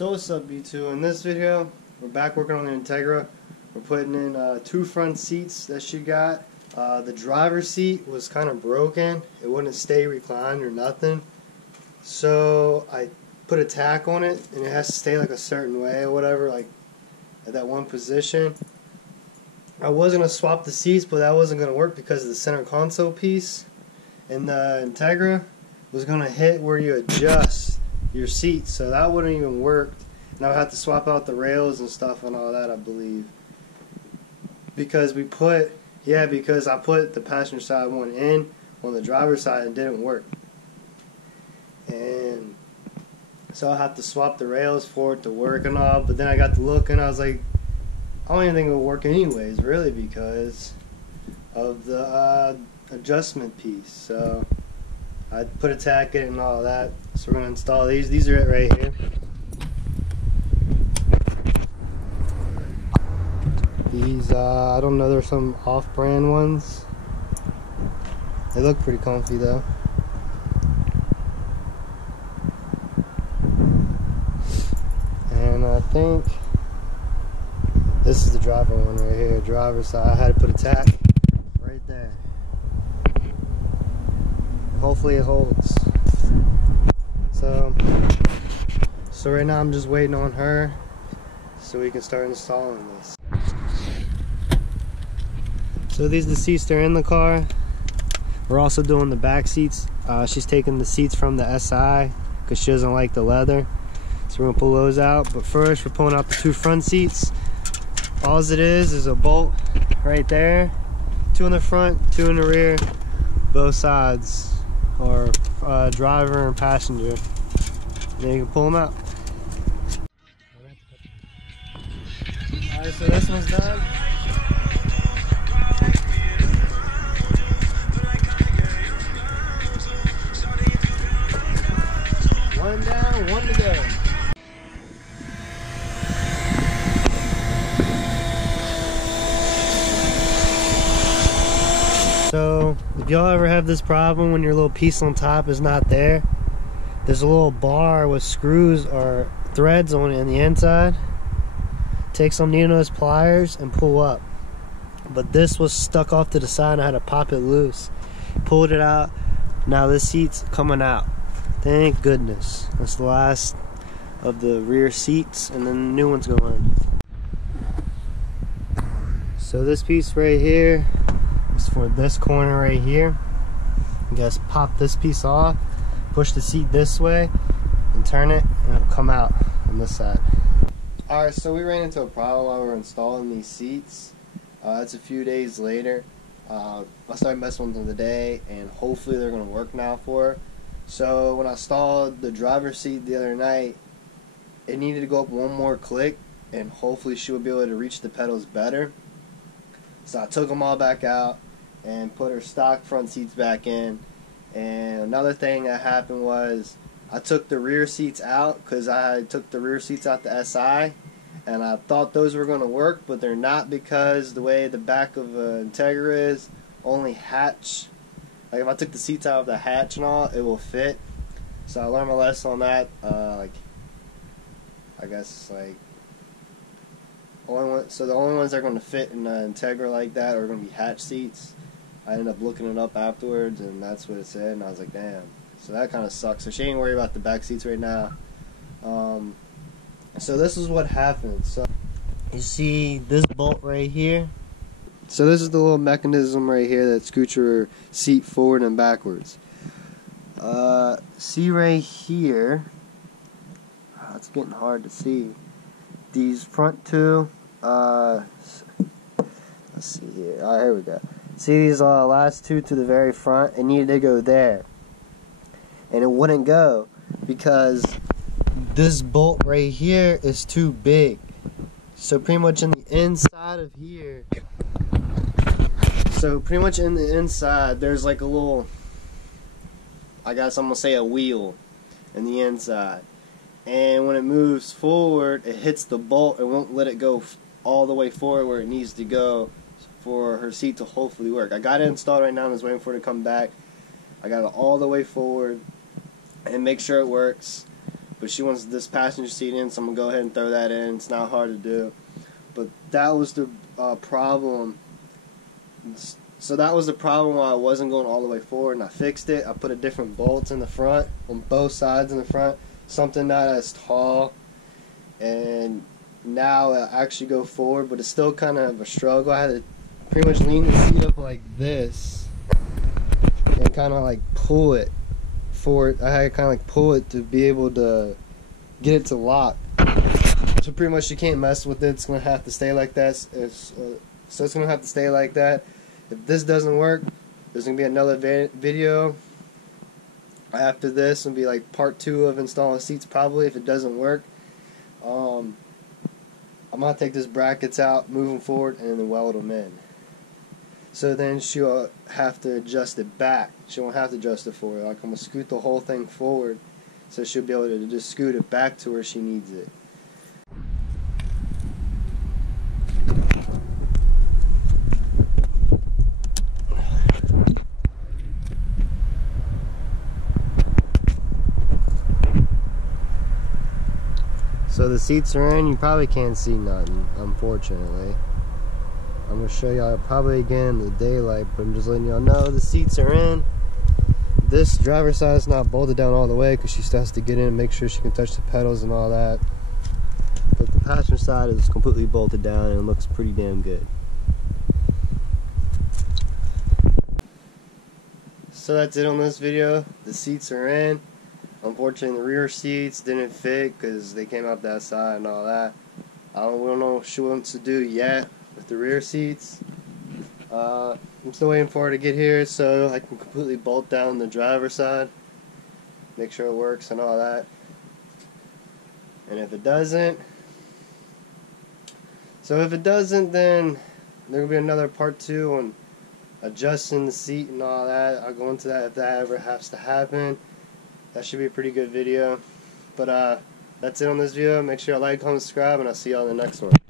So what's up, B2? In this video, we're back working on the Integra. We're putting in 2 front seats that she got. The driver's seat was kind of broken. It wouldn't stay reclined or nothing. So I put a tack on it, and it has to stay like a certain way or whatever, like at that one position. I was going to swap the seats, but that wasn't going to work because of the center console piece. And the Integra was going to hit where you adjust your seat, so that wouldn't even work. And I would have to swap out the rails and stuff and all that, I believe. Because I put the passenger side one in on the driver's side and it didn't work. And so I have to swap the rails for it to work and all, but then I got to look and I was like, I don't even think it will work anyways, really, because of the adjustment piece. So I put a tack in it and all that. So we're going to install these. These are it right here. These, I don't know, there's some off-brand ones. They look pretty comfy though. And I think this is the driver one right here, driver side. I had to put a tack right there. Hopefully it holds. So right now I'm just waiting on her so we can start installing this. So these are the seats that are in the car. We're also doing the back seats. She's taking the seats from the SI because she doesn't like the leather. So we're gonna pull those out. But first we're pulling out the 2 front seats. All it is a bolt right there. 2 in the front, 2 in the rear, both sides, or driver and passenger. And then you can pull them out. Alright, so this one's done. One down, 1 to go. So, if y'all ever have this problem when your little piece on top is not there, there's a little bar with screws or threads on it in the inside. Take some needle nose pliers and pull up. But this was stuck off to the side and I had to pop it loose. Pulled it out. Now this seat's coming out. Thank goodness. That's the last of the rear seats, and then the new one's going. So this piece right here is for this corner right here. You guys pop this piece off, push the seat this way, and turn it, and it'll come out on this side. Alright, so we ran into a problem while we were installing these seats. It's a few days later. I started messing with them today, and hopefully they're going to work now for her. So when I installed the driver's seat the other night, it needed to go up one more click, and hopefully she would be able to reach the pedals better. So I took them all back out and put her stock front seats back in. And another thing that happened was I took the rear seats out because I took the rear seats out the SI, and I thought those were going to work, but they're not, because the way the back of Integra is, only hatch. Like if I took the seats out of the hatch and all, it will fit. So I learned my lesson on that. I guess the only ones that are going to fit in the Integra like that are going to be hatch seats. I ended up looking it up afterwards, and that's what it said, and I was like, damn. So that kind of sucks. So she ain't worried about the back seats right now. So this is what happened. So you see this bolt right here. So this is the little mechanism right here that scoots your seat forward and backwards. See right here. It's getting hard to see. These front 2. Let's see here. Alright, here we go. See these last 2 to the very front? It needed to go there. And it wouldn't go because this bolt right here is too big. So pretty much in the inside of here, there's like a little, I guess I'm going to say a wheel in the inside. And when it moves forward, it hits the bolt. It won't let it go all the way forward where it needs to go for her seat to hopefully work. I got it installed right now and I was waiting for it to come back. I got it all the way forward and make sure it works. but she wants this passenger seat in, so I'm gonna go ahead and throw that in. It's not hard to do, but that was the problem. So that was the problem why I wasn't going all the way forward, and I fixed it. I put a different bolts in the front, on both sides in the front, something not as tall, and now I actually go forward, but it's still kind of a struggle. I had to pretty much lean the seat up like this and kind of like pull it forward. I had to kind of like pull it to be able to get it to lock. So pretty much you can't mess with it. It's going to have to stay like that. So it's going to have to stay like that. If this doesn't work, there's going to be another video after this. It'll be like part 2 of installing seats probably if it doesn't work. I'm going to take these brackets out, move them forward, and then weld them in. So then she'll have to adjust it back. She won't have to adjust it forward. Like, I'm going to scoot the whole thing forward so she'll be able to just scoot it back to where she needs it. So the seats are in. You probably can't see nothing, unfortunately. I'm going to show y'all probably again in the daylight, but I'm just letting y'all know the seats are in. This driver's side is not bolted down all the way because she still has to get in and make sure she can touch the pedals and all that. But the passenger side is completely bolted down and it looks pretty damn good. So that's it on this video. The seats are in. Unfortunately, the rear seats didn't fit because they came out that side and all that. We don't know what she wants to do yet with the rear seats. I'm still waiting for her to get here so I can completely bolt down the driver's side, make sure it works and all that. And if it doesn't, then there will be another part 2 on adjusting the seat and all that. I'll go into that if that ever has to happen. That should be a pretty good video. But that's it on this video. Make sure you like, comment, subscribe, and I'll see you on the next one.